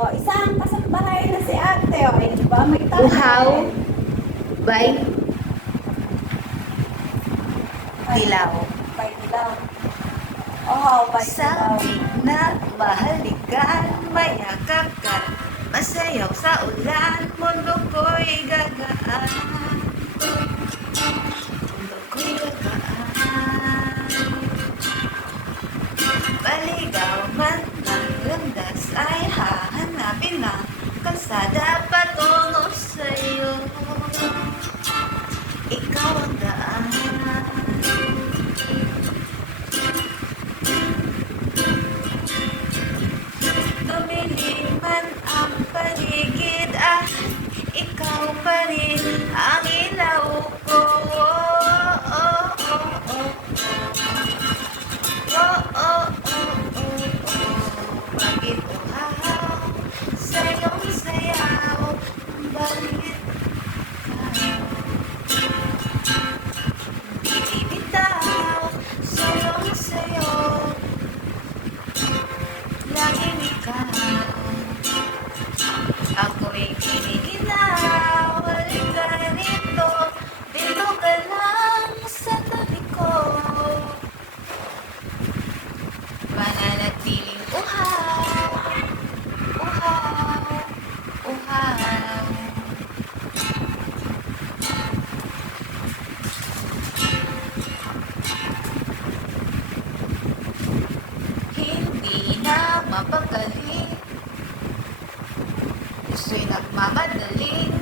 O, isang kasambahay na si ate. O, ay, di ba? May tanong. Uhaw by dilaw. By dilaw. Uhaw by dilaw. Sabi na mahalikan, mayakap ka, masayaw sa ulan, mundo ko'y gagaan. Mundo ko'y gagaan. Baligaw man ng landas ay hahanapin ng kalsada patungo sa'yo. Ikaw ang daan. Lumiliman ang paligid, ikaw pa rin ang ilaw ko. Bakit uhaw sa iyong sayaw? Bakit di bitaw sa iyong sayaw? Laging ikaw, ako'y giniginaw. Halika rito, dito ka lang sa tabi ko. Mananatiling uhaw, uhaw, uhaw. Hindi na mapakali, gusto'y nagmamadaling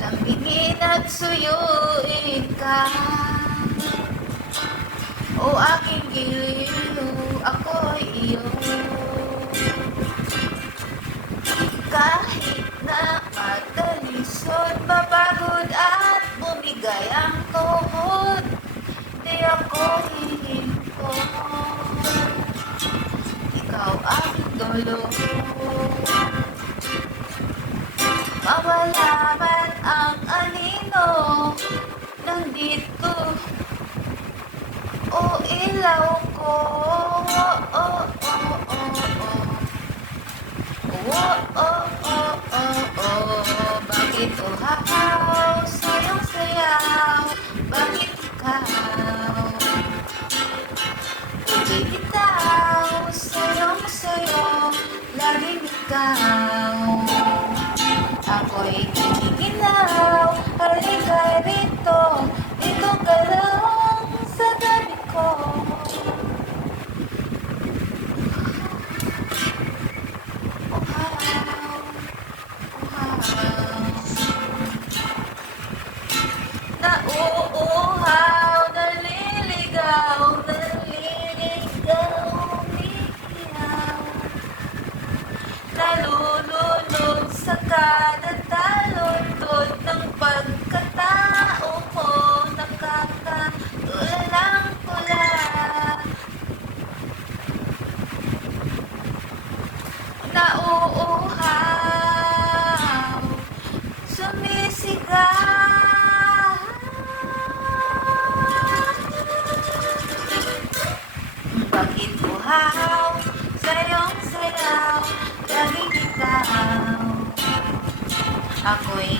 lambingin at suyuin ka. O aking giliw, ako'y iyo. Kahit na matalisod, mapagod at bumigay ang tuhod, di ako hihinto. Ikaw ang dulo. Mawala man ang anino, nandito o ilaw ko. Bakit uhaw sa iyong sayaw? Bakit ikaw bitaw sa iyong sayaw? Laging ikaw, ako'y giniginaw. Halika rito, dito ka lang sa tabi ko. Uhaw, uhaw. Nauuhaw, naliligaw, umiiyaw. Nalulunod sa kada talunod ng pagkatao ko. Nakakatulang tula. Nauuhaw, sumisigaw. Bakit uhaw sa iyong sayaw? Laging ikaw, ako'y